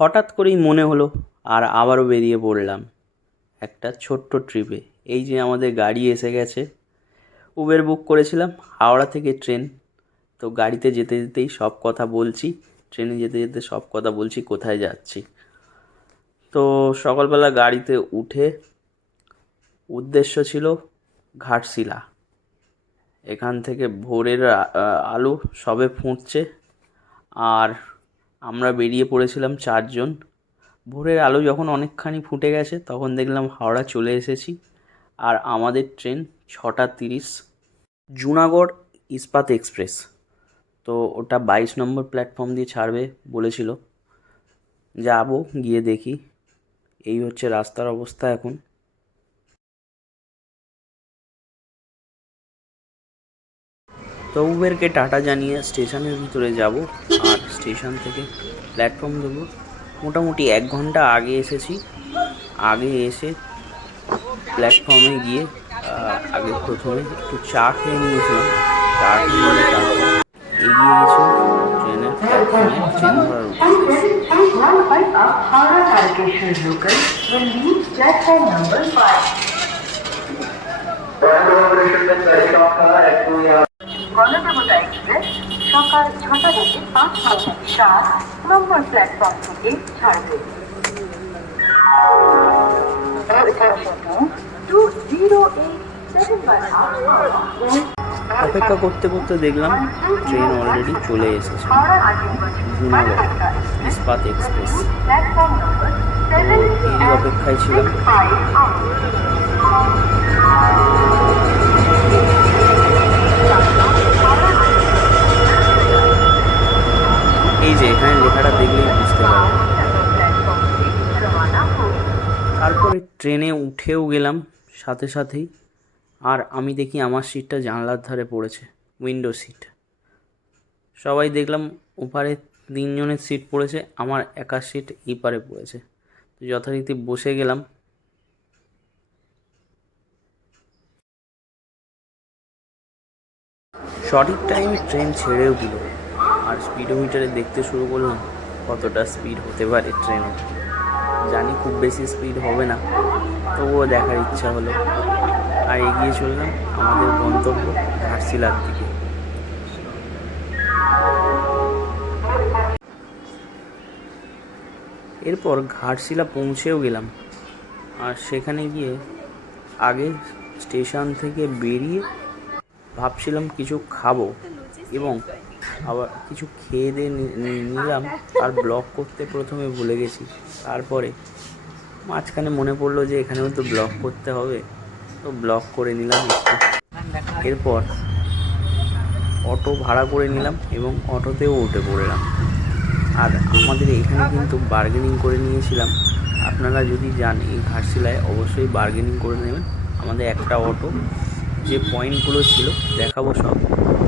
হঠাৎ করেই মনে হলো আর আবারও বেরিয়ে পড়লাম একটা ছোট্ট ট্রিপে। এই যে আমাদের গাড়ি এসে গেছে, উবের বুক করেছিলাম, হাওড়া থেকে ট্রেন। তো গাড়িতে যেতে যেতেই সব কথা বলছি, ট্রেনে যেতে যেতে সব কথা বলছি কোথায় যাচ্ছি। তো সকালবেলা গাড়িতে উঠে উদ্দেশ্য ছিল ঘাটশিলা। এখান থেকে ভোরের আলো সবে ফুটছে, আর আমরা বেরিয়ে পড়েছিলাম 4 জন। ভোরের আলো যখন অনেকখানি ফুটে গেছে তখন দেখলাম হাওড়া চলে এসেছি। আর আমাদের ট্রেন 6:30, জুনাগড় ইস্পাত এক্সপ্রেস। তো ওটা 22 নম্বর প্ল্যাটফর্ম দিয়ে ছাড়বে বলেছিল। যাবো, গিয়ে দেখি। এই হচ্ছে রাস্তার অবস্থা এখন। তো উবেরকে টাটা জানিয়ে স্টেশনের ভিতরে যাব, আর স্টেশন থেকে প্ল্যাটফর্ম দেবো। মোটামুটি 1 ঘন্টা আগে এসেছি। আগে এসে প্ল্যাটফর্মে গিয়ে আগে প্রথমে একটু চা খেয়ে নিয়েছিলাম। চা খেয়ে নিয়ে তারপর এগিয়ে গেছি ট্রেনের প্ল্যাটফর্মে ট্রেন ধরার গণদেবতা এক্সপ্রেস সকাল 6:05 নম্বর প্ল্যাটফর্ম থেকে ছাড়বে। অপেক্ষা করতে করতে দেখলাম ট্রেন অলরেডি চলে এসেছে, জুনাগড় ইস্পাত এক্সপ্রেস। তো এই অপেক্ষায় ছিলাম। এই যে এখানে লেখাটা দেখলেই বুঝতে পারবেন। তারপরে ট্রেনে উঠেও গেলাম সাথে সাথেই। আর আমি দেখি আমার সিটটা জানলার ধারে পড়েছে, উইন্ডো সিট। সবাই দেখলাম ওপারে 3 জনের সিট পড়েছে, আমার একার সিট এই পারে পড়েছে। তো যথারীতি বসে গেলাম। সঠিক টাইমে ট্রেন ছেড়েও দিল, আর স্পিডোমিটারে দেখতে শুরু করলাম কতটা স্পিড হতে পারে ট্রেনে। জানি খুব বেশি স্পিড হবে না, তবুও দেখার ইচ্ছা হলো। আর এগিয়ে চললাম আমাদের গন্তব্য ঘাটশিলার দিকে। এরপর ঘাটশিলা পৌঁছেও গেলাম। আর সেখানে গিয়ে আগে স্টেশন থেকে বেরিয়ে ভাবছিলাম কিছু খাবো, এবং আবার কিছু খেয়ে দিয়ে নিলাম। আর ব্লগ করতে প্রথমে ভুলে গেছি, তারপরে মাঝখানে মনে পড়লো যে এখানেও তো ব্লগ করতে হবে, তো ব্লগ করে নিলাম একটু। এরপর অটো ভাড়া করে নিলাম এবং অটোতেও উঠে পড়লাম। আর আমাদের এখানে কিন্তু বার্গেনিং করে নিয়েছিলাম। আপনারা যদি যান এই ঘাটশিলায় অবশ্যই বার্গেনিং করে নেবেন। আমাদের একটা অটো যে পয়েন্টগুলো ছিল দেখাবো সব,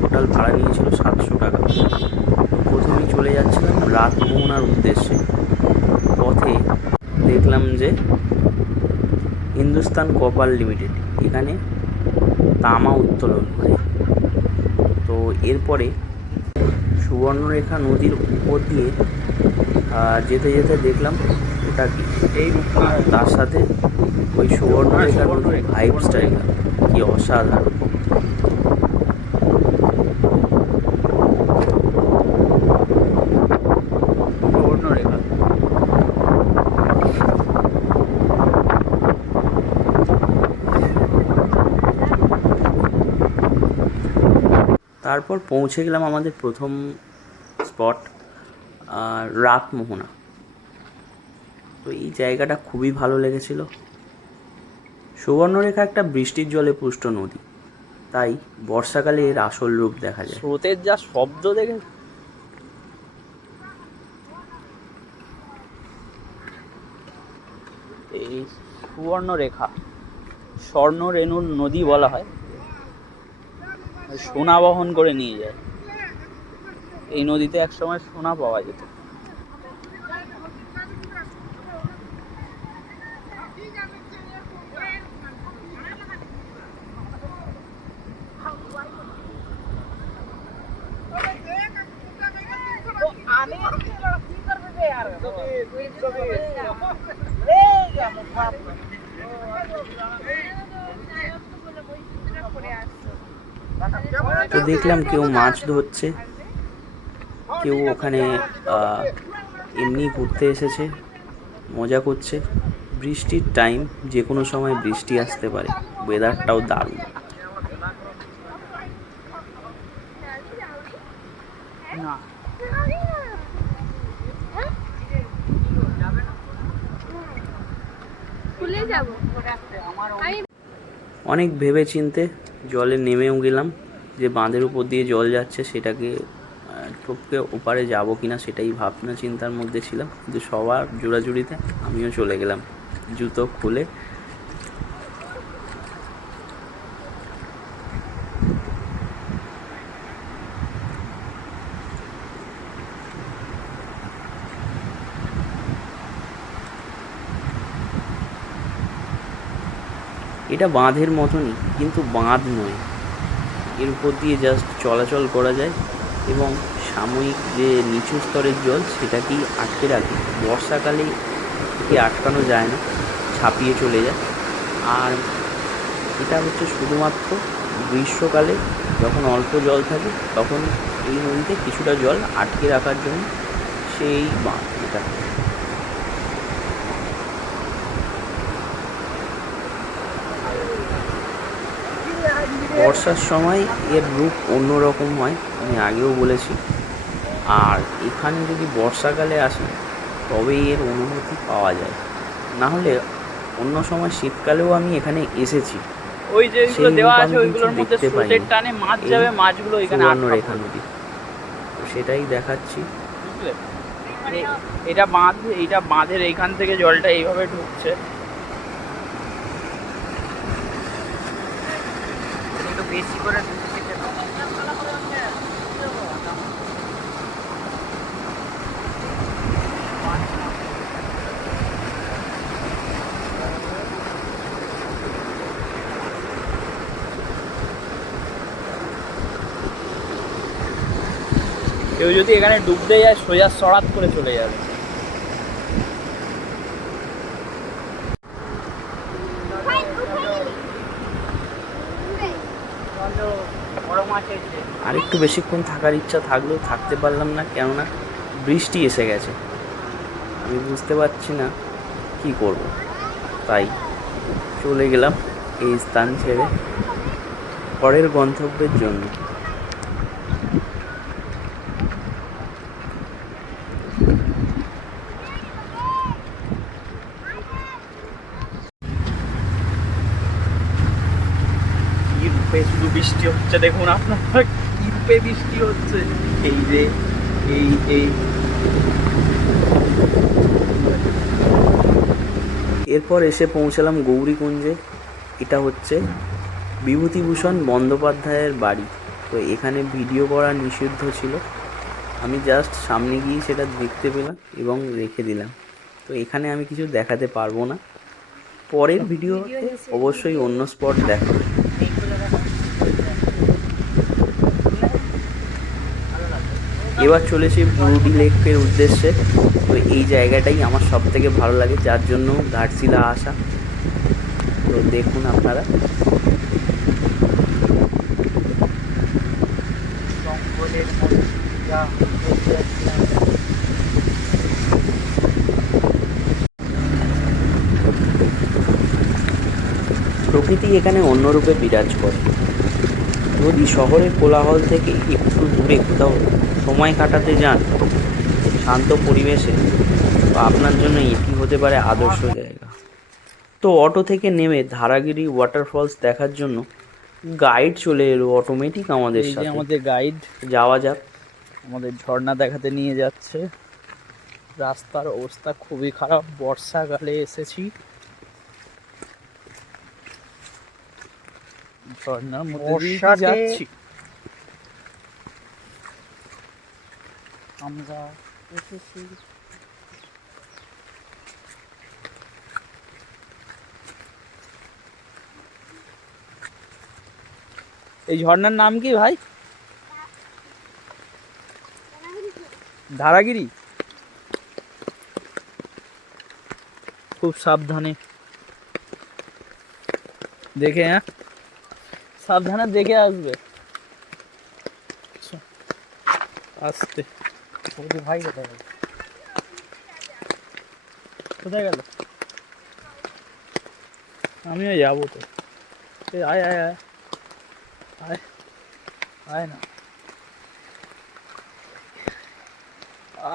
টোটাল ভাড়া নিয়েছিল 700 টাকা। তো প্রথমেই চলে যাচ্ছিলাম রাতমোহনার উদ্দেশ্যে। পথে দেখলাম যে হিন্দুস্তান কপার লিমিটেড এখানে তামা উত্তোলন হয়। তো এরপরে সুবর্ণরেখা নদীর উপর দিয়ে যেতে যেতে দেখলাম ওটা কি, তার সাথে ওই সুবর্ণরেখা নদীর ভাইবসটা কি অসাধারণ। সুবর্ণরেখা তারপর পৌঁছে গেলাম আমাদের প্রথম স্পট রাতমোহনা। তো এই জায়গাটা খুবই ভালো লেগেছিল। সুবর্ণরেখা একটা বৃষ্টির জলে পুষ্ট নদী, তাই বর্ষাকালে এর আসল রূপ দেখা যায়। স্রোতের যা শব্দ দেখে এই সুবর্ণরেখা স্বর্ণরেণুর নদী বলা হয়। সোনা বহন করে নিয়ে যায়। এই নদীতে একসময় সোনা পাওয়া যেত। তো দেখলাম কেউ মাছ ধরছে, কেউ ওখানে এমনি ঘুরতে এসেছে, মজা করছে। বৃষ্টির টাইম, যে কোনো সময় বৃষ্টি আসতে পারে, ওয়েদারটাও দারুণ। অনেক ভেবে চিনতে জলে নেমেও গেলাম, যে বাঁধের উপর দিয়ে জল যাচ্ছে সেটাকে টপকে ওপারে যাবো কিনা সেটাই ভাবনা চিন্তার মধ্যে ছিলাম, কিন্তু সবার জোড়াজুড়িতে আমিও চলে গেলাম জুতো খুলে। এটা বাঁধের মতনই, কিন্তু বাঁধ নয়, এর উপর দিয়ে জাস্ট চলাচল করা যায় এবং সাময়িক যে নিচু স্তরের জল সেটাকেই আটকে রাখে। বর্ষাকালে একে আটকানো যায় না, ছাপিয়ে চলে যায়। আর এটা হচ্ছে শুধুমাত্র গ্রীষ্মকালে যখন অল্প জল থাকে তখন এই নদীতে কিছুটা জল আটকে রাখার জন্য সেই বাঁধ এটা। বর্ষার সময় এর রূপ অন্যরকম হয়, আমি আগেও বলেছি। আর এখানে যদি বর্ষাকালে আসি তবেই এর অনুভূতি পাওয়া যায়, না হলে অন্য সময় শীতকালেও আমি এখানে এসেছি, ওই যে সেই দেওয়া রূপ আছে আমি ওইগুলোর কিন্তু মধ্যে দেখতে স্রোতের পাইনি। টানে মাছ এই যাবে, মাছগুলো এখানে সুবর্ণরেখা নদী, তো সেটাই দেখাচ্ছি। বুঝলে, এটা বাঁধ, এইটা বাঁধের এইখান থেকে জলটা এইভাবে ঢুকছে। একটু বেশি করে কেউ যদি এখানে ডুবতে যায় সোজা সরাত করে চলে যাবে। আর একটু বেশিক্ষণ থাকার ইচ্ছা থাকলেও থাকতে পারলাম না, কেননা বৃষ্টি এসে গেছে। আমি বুঝতে পারছি না কি করব, তাই চলে গেলাম এই স্থান ছেড়ে পরের গন্তব্যের জন্য। কি রূপে শুধু বৃষ্টি হচ্ছে দেখুন আপনারা, কি রূপে বৃষ্টি হচ্ছে। এই যে এই এরপর এসে পৌঁছালাম গৌরীকুঞ্জে। এটা হচ্ছে বিভূতিভূষণ বন্দ্যোপাধ্যায়ের বাড়ি। তো এখানে ভিডিও করা নিষিদ্ধ ছিল, আমি জাস্ট সামনে গিয়ে সেটা দেখতে পেলাম এবং রেখে দিলাম। তো এখানে আমি কিছু দেখাতে পারবো না, পরের ভিডিওতে অবশ্যই অন্য স্পট দেখাবো। এবার চলেছি ব্রুডি লেকের উদ্দেশ্যে। তো এই জায়গাটাই আমার সব থেকে ভালো লাগে, যার জন্য ঘাটশিলা আসা। তো দেখুন আপনারা, জঙ্গলের মধ্যে যা প্রকৃতি এখানে অন্যরূপে বিরাজ করে। যদি শহরের কোলাহল থেকে একটু দূরে কোথাও সময় কাটাতে যান শান্ত পরিবেশে, তো আপনার জন্য এটি হতে পারে আদর্শ জায়গা। তো অটো থেকে নেমে ধারাগিরি ওয়াটারফলস দেখার জন্য গাইড চলে এলো অটোমেটিক আমাদের এই যে সাথে। আমাদের গাইড যাওয়া যাক। আমাদের ঝর্ণা দেখাতে নিয়ে যাচ্ছে। রাস্তার অবস্থা খুবই খারাপ, বর্ষাকালে এসেছি, ঝর্ণার মধ্যে দিয়ে যাচ্ছি আমরা এসেছি। এই ঝর্ণার নাম কি ভাই? ধারাগিরি। খুব সাবধানে দেখে, হ্যাঁ সাবধানে দেখে আসবে। আসতে ভাই কোথায় গেল, কোথায় গেল? আমিও যাবো তো। আয় আয় আয় আয় আয় না।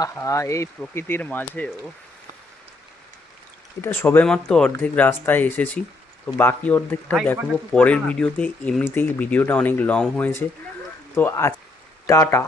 আহা, এই প্রকৃতির মাঝে এটা সবেমাত্র অর্ধেক রাস্তায় এসেছি, তো বাকি অর্ধেকটা দেখাবো পরের ভিডিওতে। এমনিতেই ভিডিওটা অনেক লং হয়েছে, তো আজ টাটা।